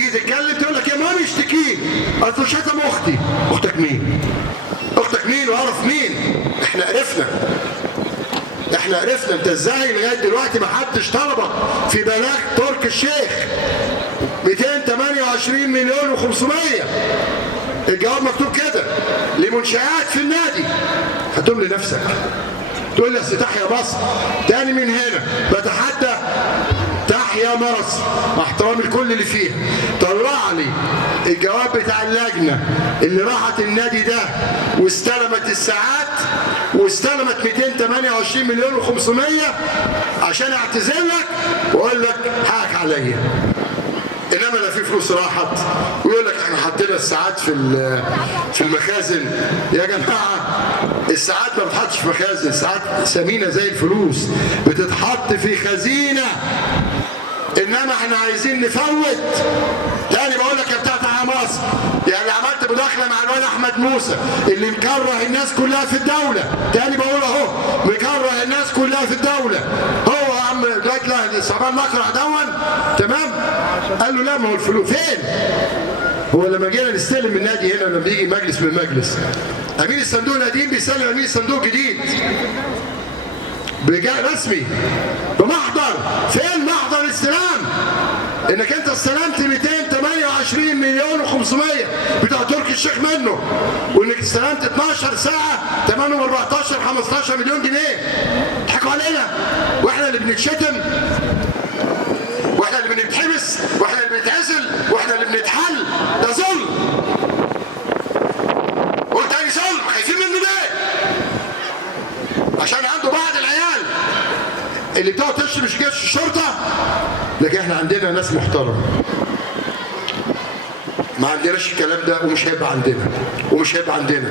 وتيجي تتكلم تقول لك يا مامي اشتكيه اصل شتم اختي. اختك مين؟ اختك مين وعرف مين؟ احنا عرفنا انت ازاي لغايه دلوقتي ما حدش طلبك في بلاغ تركي الشيخ 228 مليون و500. الجواب مكتوب كده لمنشآت في النادي. هتقوم لنفسك تقول لي اصل تحيا مصر. تاني من هنا بتحدى تحيا مصر مع احترامي لكل اللي فيها، طلع لي الجواب بتاع اللجنه اللي راحت النادي ده واستلمت الساعات واستلمت 228 مليون و500 عشان اعتذر لك واقول لك حقك عليا. انما لا في فلوس راحت ويقول لك احنا حطينا الساعات في المخازن. يا جماعه الساعات ما بتتحطش في مخازن، الساعات ثمينه زي الفلوس بتتحط في خزينه. انما احنا عايزين نفوت. تاني بقول لك يا بتاع مصر، يعني عملت مداخله مع الواد احمد موسى اللي مكره الناس كلها في الدوله. تاني بقول اهو مكره الناس كلها في الدوله. هو يا عم لا صعبان الاقرع دون تمام. قال له لا ما هو الفلوس فين؟ هو لما جينا نستلم النادي هنا لما بيجي مجلس من المجلس امين الصندوق القديم بيسلم امين الصندوق الجديد برجاء رسمي بمحضر. فين محضر الاستلام؟ انك انت استلمت 228 مليون و500 بتاع تركي الشيخ منه، وانك استلمت 12 ساعه ثمنهم 14 15 مليون جنيه. ضحكوا علينا واحنا اللي بنتشتم واحنا اللي بنتحبس واحنا اللي بنتعزل واحنا اللي بنتحل. ده ظلم. قلت تاني ظلم. خايفين منه ليه؟ عشان عنده بعض العيال اللي بتقعد تشتم مش جيش الشرطه. لكن احنا عندنا ناس محترمه ما عندناش الكلام ده ومش هيبقى عندنا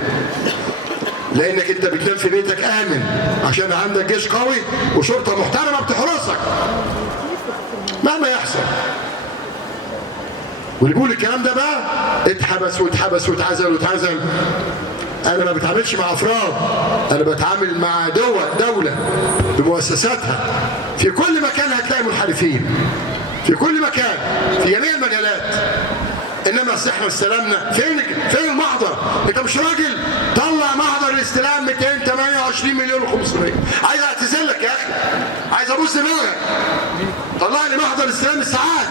لانك انت بتنام في بيتك امن عشان عندك جيش قوي وشرطه محترمه بتحرسك مهما يحصل. واللي بيقول الكلام ده بقى اتحبس واتعزل. انا ما بتعاملش مع افراد، انا بتعامل مع دوله بمؤسساتها. في كل مكان هتلاقي منحرفين، في كل مكان في جميع المجالات. انما احنا استلمنا فين المحضر؟ انت مش راجل طلع محضر الاستلام 228 مليون و500. عايز اعتذر لك يا اخي، عايز ابوس دماغك. طلع لي محضر استلام الساعات